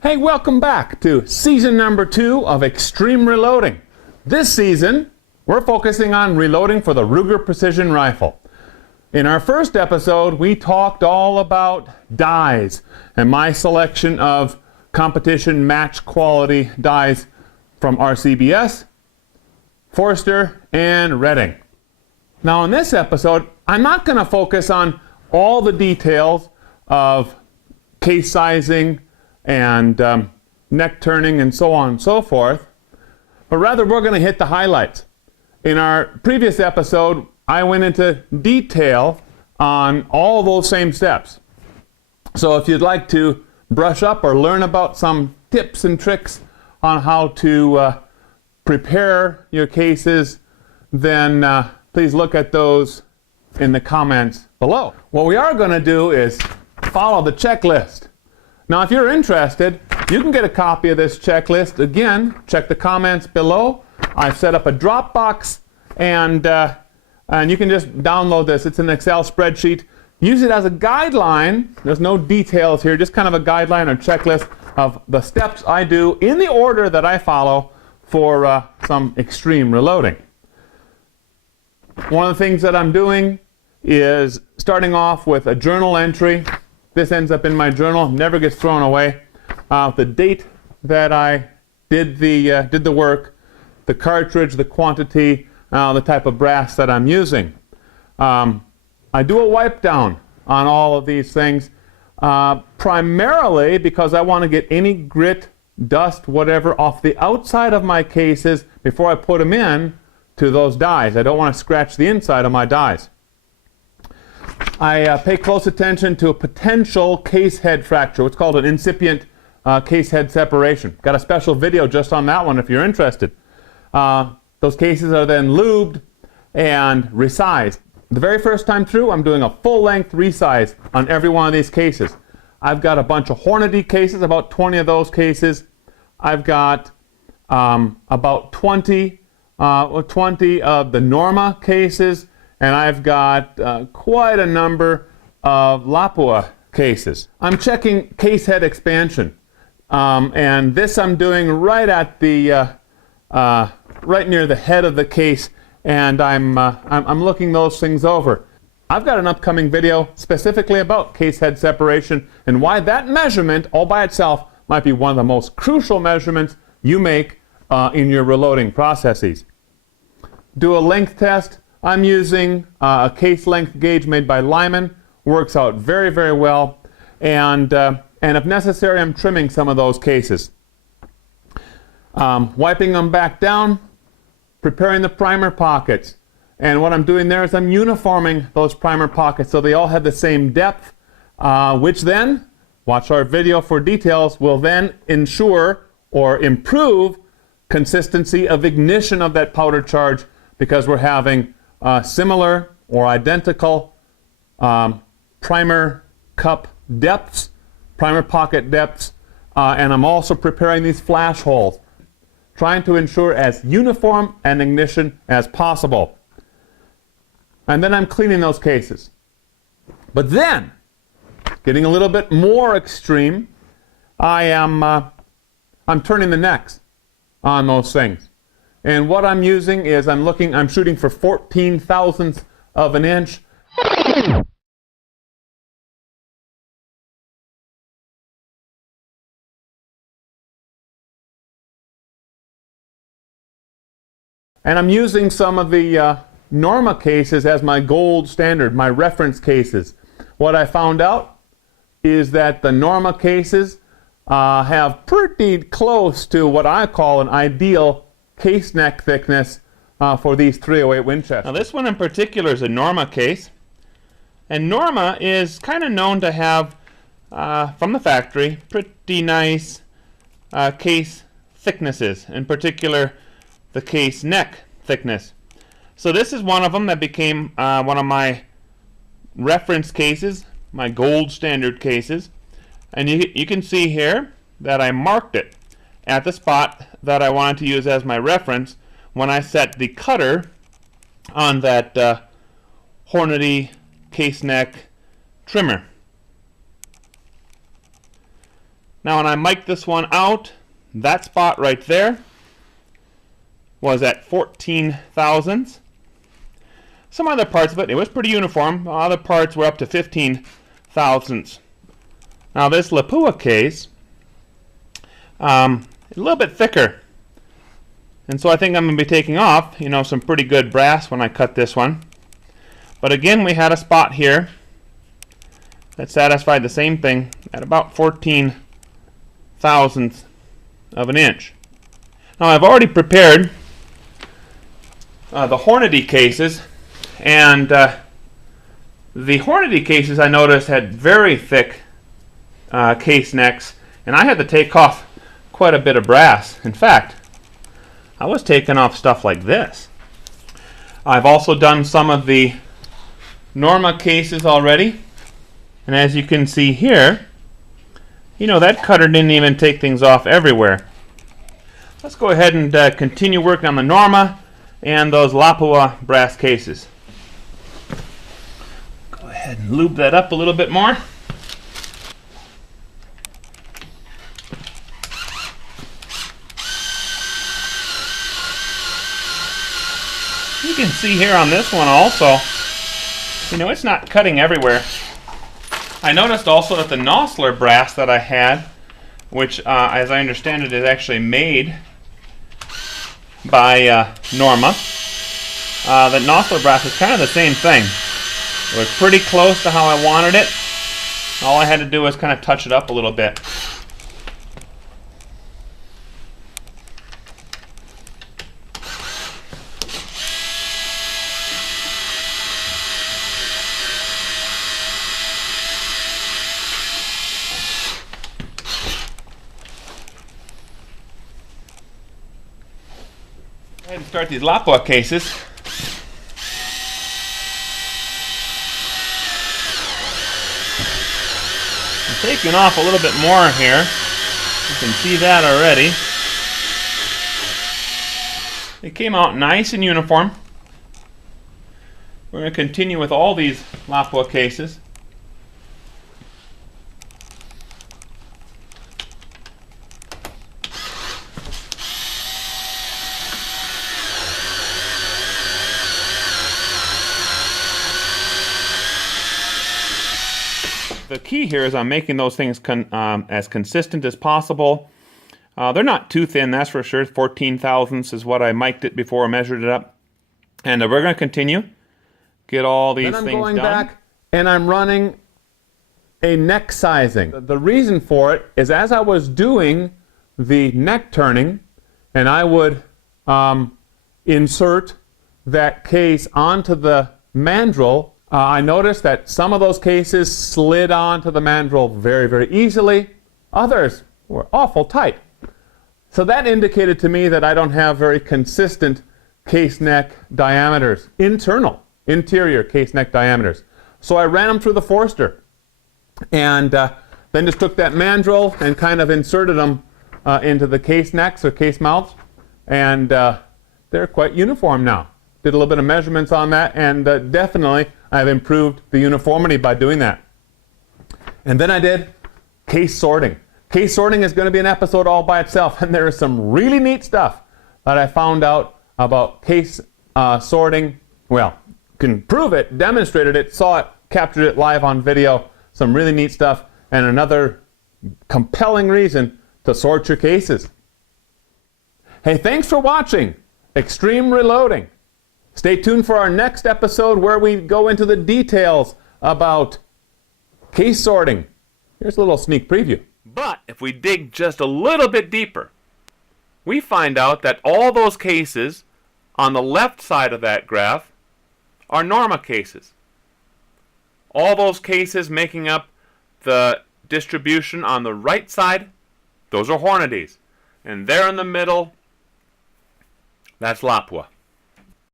Hey, welcome back to season number 2 of Extreme Reloading. This season, we're focusing on reloading for the Ruger Precision Rifle. In our first episode, we talked all about dies and my selection of competition match quality dies from RCBS, Forster, and Redding. Now in this episode, I'm not going to focus on all the details of case sizing and neck turning and so on and so forth, but rather we're going to hit the highlights. In our previous episode, I went into detail on all those same steps. So if you'd like to brush up or learn about some tips and tricks on how to prepare your cases, then please look at those in the comments below. What we are going to do is follow the checklist. Now, if you're interested, you can get a copy of this checklist. Again, check the comments below. I've set up a Dropbox, and you can just download this. It's an Excel spreadsheet. Use it as a guideline. There's no details here, just kind of a guideline or checklist of the steps I do in the order that I follow for some extreme reloading. One of the things that I'm doing is starting off with a journal entry. This ends up in my journal, never gets thrown away. The date that I did the work, the cartridge, the quantity, the type of brass that I'm using. I do a wipe down on all of these things, primarily because I want to get any grit, dust, whatever, off the outside of my cases before I put them in to those dies. I don't want to scratch the inside of my dies. I pay close attention to a potential case head fracture, what's called an incipient case head separation. Got a special video just on that one if you're interested. Those cases are then lubed and resized. The very first time through, I'm doing a full-length resize on every one of these cases. I've got a bunch of Hornady cases, about 20 of those cases. I've got about 20 of the Norma cases, and I've got quite a number of Lapua cases. I'm checking case head expansion, and this I'm doing right at the right near the head of the case, and I'm looking those things over. I've got an upcoming video specifically about case head separation and why that measurement all by itself might be one of the most crucial measurements you make in your reloading processes. Do a length test. I'm using a case length gauge made by Lyman. Works out very, very well. And if necessary, I'm trimming some of those cases. Wiping them back down, preparing the primer pockets. And what I'm doing there is I'm uniforming those primer pockets so they all have the same depth, which then, watch our video for details, will then ensure or improve consistency of ignition of that powder charge because we're having similar or identical primer cup depths, primer pocket depths, and I'm also preparing these flash holes, trying to ensure as uniform an ignition as possible. And then I'm cleaning those cases. But then, getting a little bit more extreme, I'm turning the necks on those things. And what I'm using is I'm shooting for 14 thousandths of an inch. And I'm using some of the Norma cases as my gold standard, my reference cases. What I found out is that the Norma cases have pretty close to what I call an ideal case neck thickness for these 308 Winchesters. Now this one in particular is a Norma case, and Norma is kind of known to have from the factory pretty nice case thicknesses, in particular the case neck thickness. So this is one of them that became one of my reference cases, my gold standard cases, and you can see here that I marked it at the spot that I wanted to use as my reference when I set the cutter on that Hornady case neck trimmer. Now when I mic'd this one out, that spot right there was at 14 thousandths. Some other parts of it was pretty uniform. Other parts were up to 15 thousandths. Now this Lapua case, a little bit thicker. And so I think I'm going to be taking off, some pretty good brass when I cut this one. But again, we had a spot here that satisfied the same thing at about 14 thousandths of an inch. Now I've already prepared the Hornady cases, and the Hornady cases I noticed had very thick case necks, and I had to take off quite a bit of brass. In fact, I was taking off stuff like this. I've also done some of the Norma cases already, and as you can see here, that cutter didn't even take things off everywhere. Let's go ahead and continue working on the Norma and those Lapua brass cases. Go ahead and lube that up a little bit more. You can see here on this one also, it's not cutting everywhere. I noticed also that the Nosler brass that I had, which as I understand it is actually made by Norma, that Nosler brass is kind of the same thing. It was pretty close to how I wanted it. All I had to do was kind of touch it up a little bit. Go ahead and start these Lapua cases. I'm taking off a little bit more here. You can see that already. They came out nice and uniform. We're going to continue with all these Lapua cases. The key here is I'm making those things as consistent as possible. They're not too thin, that's for sure. 14 thousandths is what I mic'd it before I measured it up. And we're going to continue. Get all these things done. Then I'm going back and I'm running a neck sizing. The reason for it is as I was doing the neck turning, and I would insert that case onto the mandrel, I noticed that some of those cases slid onto the mandrel very, very easily. Others were awful tight. So that indicated to me that I don't have very consistent case neck diameters, interior case neck diameters. So I ran them through the Forster, and then just took that mandrel and kind of inserted them into the case necks or case mouths, and they're quite uniform now. Did a little bit of measurements on that, and definitely I've improved the uniformity by doing that. And then I did case sorting. Case sorting is going to be an episode all by itself, and there is some really neat stuff that I found out about case sorting. Well, can prove it, demonstrated it, saw it, captured it live on video. Some really neat stuff, and another compelling reason to sort your cases. Hey, thanks for watching Extreme Reloading. Stay tuned for our next episode where we go into the details about case sorting. Here's a little sneak preview. But if we dig just a little bit deeper, we find out that all those cases on the left side of that graph are Norma cases. All those cases making up the distribution on the right side, those are Hornadys. And there in the middle, that's Lapua.